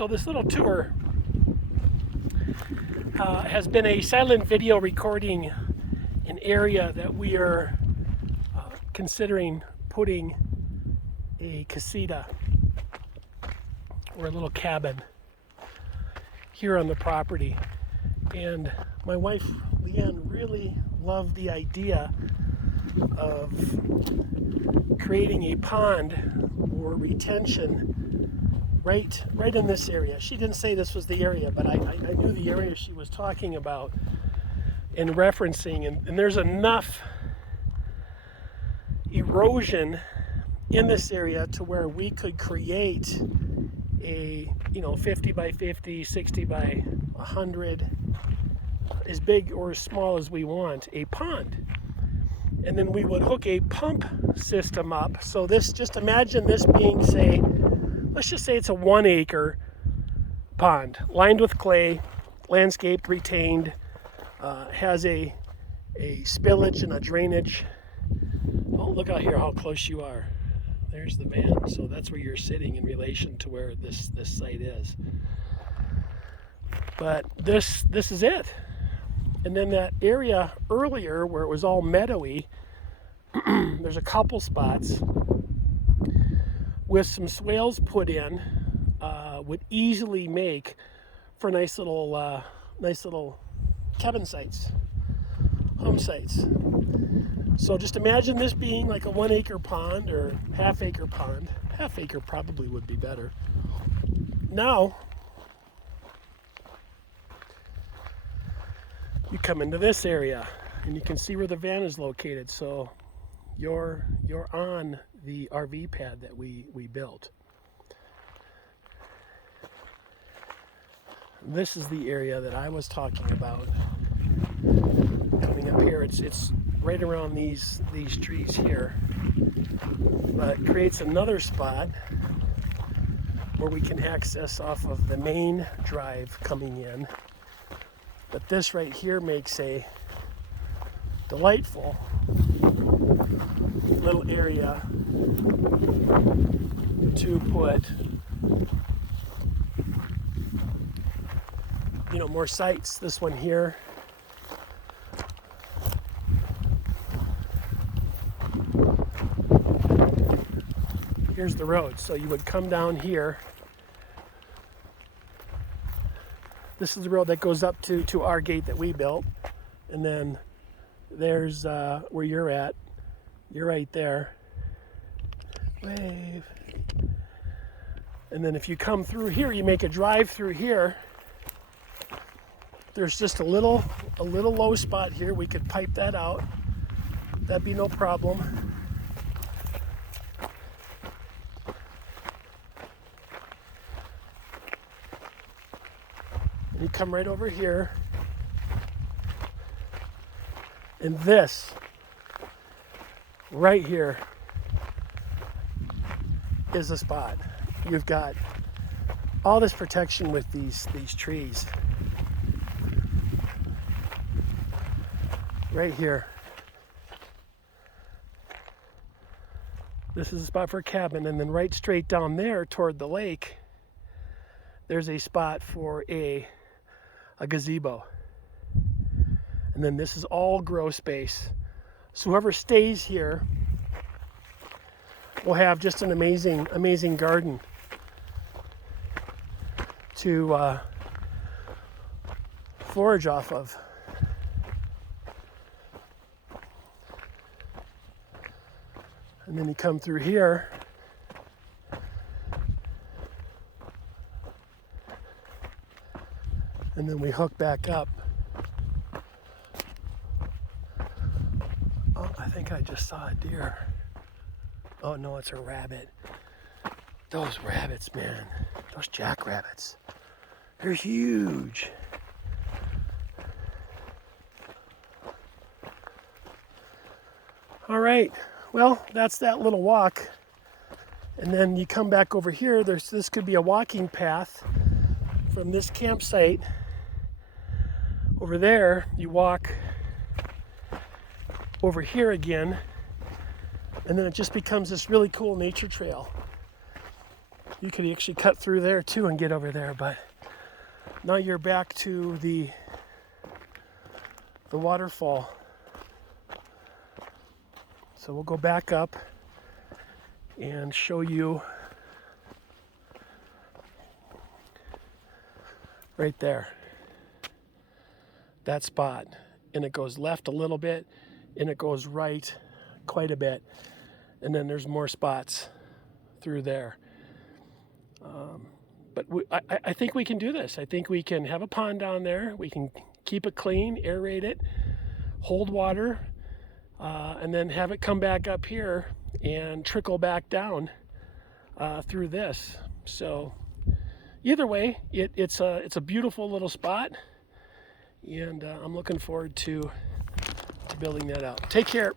So this little tour has been a silent video recording an area that we are considering putting a casita or a little cabin here on the property. And my wife Leanne really loved the idea of creating a pond or retention right in this area. She didn't say this was the area, but I knew the area she was talking about and referencing, and there's enough erosion in this area to where we could create a 50 by 50, 60 by 100, as big or as small as we want, a pond. And then we would hook a pump system up. So this, just imagine this being, say, let's just say it's a 1 acre pond, lined with clay, landscaped, retained, has a spillage and a drainage. Oh, look out here how close you are. There's the van. So that's where you're sitting in relation to where this site is. But this is it. And then that area earlier where it was all meadowy, there's a couple spots with some swales put in, would easily make for nice little cabin sites, home sites. So just imagine this being like a 1 acre pond or half acre pond. Half acre probably would be better. Now, you come into this area and you can see where the van is located. So you're on the RV pad that we built. This is the area that I was talking about. Coming up here, it's right around these trees here, but it creates another spot where we can access off of the main drive coming in. But this right here makes a delightful little area to put, more sites. This one here. Here's the road. So you would come down here. This is the road that goes up to our gate that we built. And then there's where you're at. You're right there. Wave. And then if you come through here, you make a drive through here. There's just a little low spot here. We could pipe that out. That'd be no problem. You come right over here, and this right here is the spot. You've got all this protection with these trees right here. This is a spot for a cabin, and then right straight down there toward the lake, there's a spot for a gazebo. And then this is all grow space. So whoever stays here will have just an amazing garden to forage off of. And then you come through here, and then we hook back up. Oh, I think I just saw a deer. Oh no, it's a rabbit. Those rabbits, man, those jackrabbits, they're huge. All right, well, that's that little walk. And then you come back over here, this could be a walking path from this campsite over there. You walk over here again, and then it just becomes this really cool nature trail. You could actually cut through there too and get over there, but now you're back to the waterfall. So we'll go back up and show you right there, that spot. And it goes left a little bit and it goes right quite a bit. And then there's more spots through there. But I think we can do this. I think we can have a pond down there. We can keep it clean, aerate it, hold water, and then have it come back up here and trickle back down through this. So either way, it's a beautiful little spot, and I'm looking forward to building that out. Take care.